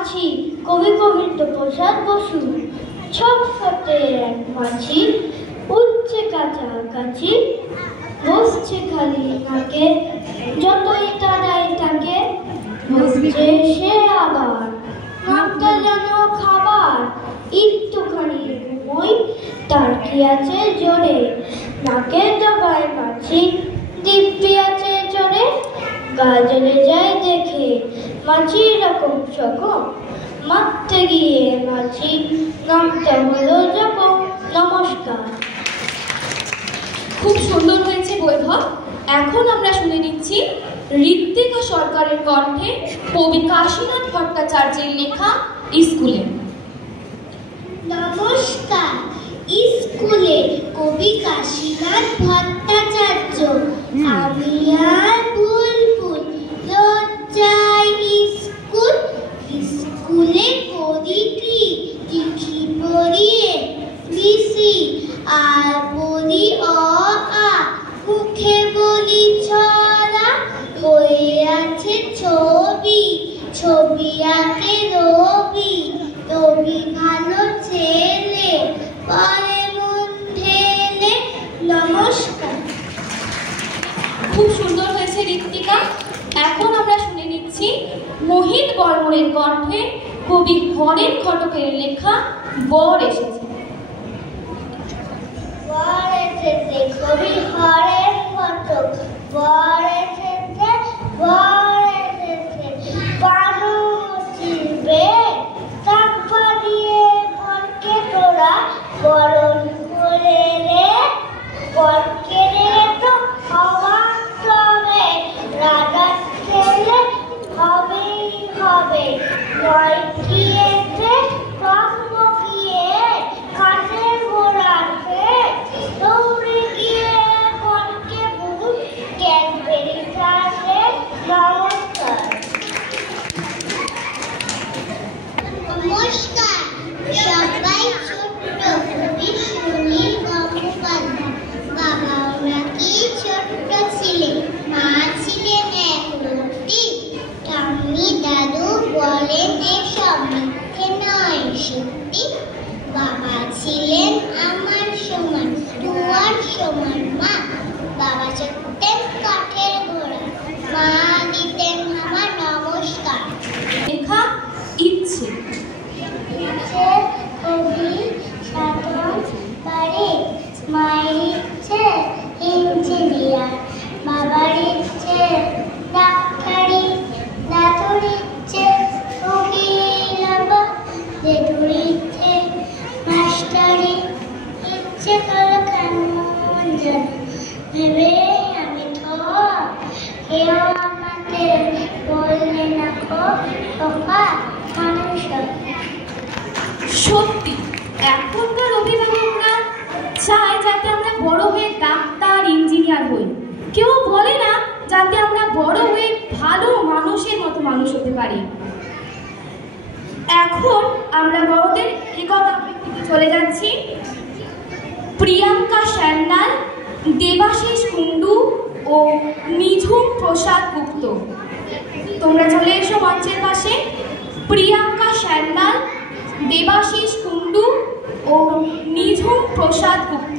মাছি কবি গোবিন্দপ্রসাদ বসু। ছটফটে এক মাছি উঠছে কাছাকাছি, বসছে খালি নাকে, যতই তাড়াই তাকে বসছে সে আবার। নামটা যেন খাবার, একটুখানি ঘুমোই তার কি আছে জোরে। নাকে জগায় মাছি দিব্যি আছে জোরে, গা জ্বলে যায় দেখে মাছি রকম সকম। মারতে গিয়ে মাছি নামটা হলো যখন। নমস্কার। খুব সুন্দর হয়েছে বৈভব। এখন আমরা শুনে নিচ্ছি ঋত্বিকা সরকারের কণ্ঠে কবি কাশীনাথ ভট্টাচার্যের লেখা স্কুলে। নমস্কার। স্কুলে কবি কাশীনাথ ভট্টাচার্য। আমি আর বুলবুল লজ্জায় স্কুল, স্কুলে করি কি লিখি পড়িয়ে বিসি, আর বলি অ আ, মুখে বলি ছড়া। হয়ে আছে ছবি, ছবি আঁকে রবি, রবি ভালো ছেলে পরে মন ঢেলে। নমস্কার। খুব সুন্দর হয়েছে ঋত্বিকা। এখন আমরা শুনে নিচ্ছি মোহিত বর্মনের কণ্ঠে কবি হরেন ঘটকের লেখা বর এসেছে। বর এসেছে কবি হরেন ঘটক। বর এসেছে, বর এসেছে, বানু চিনবে টাকা দিয়ে বরকে তোরা বরণ করে রে। বরকে রে তো অবাক হবে, রাজার ছেলে হবেই হবে। নয় গিয়েছে কর্ম গিয়ে কাঠের গোড়াতে, দৌড়ে গিয়ে বরকে বুঝু ক্যাডবেরি চাষে। নমস্কার। নমস্কার। সবাই ছোট্ট কবি সুনীল গঙ্গোপাধ্যায়। বাবা নাকি ছোট্ট ছিলেন, মা ছিলেন এক রুটি। ঠাম্মি দাদু বলেন এসব মিথ্যে নয় সত্যি। বাবা ছিলেন আমার সমান, দুয়ার সমান মা। বাবা চড়তেন কাঠের ঘোড়া, মা দিতেন আমার। নমস্কার। লেখা ইচ্ছে। ইচ্ছে কবি সাধন করে। মায়ের ইচ্ছে ইঞ্জিনিয়ার, বাবার ইচ্ছে ডাক্তারি, দাদুর ইচ্ছে উকিল হবো, জেঠুর ইচ্ছে মাস্টারি। ইচ্ছে করো কেমন যেন ভেবে আমি থক, কেউ আমাকে বললে না খোকা মানুষ। সত্যি এখনকার অভিভাবকরা চায় যাতে আমরা বড় হয়ে ডাক্তার ইঞ্জিনিয়ার হই, কেউ বলে না যাতে আমরা বড় হয়ে ভালো মানুষের মতো মানুষ হতে পারি। এখন আমরা বড়দের একক আবৃত্তিতে চলে যাচ্ছি। প্রিয়াঙ্কা সান্যাল, দেবাশিস কুণ্ডু ও নিঝুম প্রসাদ গুপ্ত, তোমরা চলে এসো মঞ্চের পাশে। প্রিয়াঙ্কা সান্যাল, দেবাশিস কুণ্ডু ও নিঝুম প্রসাদ গুপ্ত।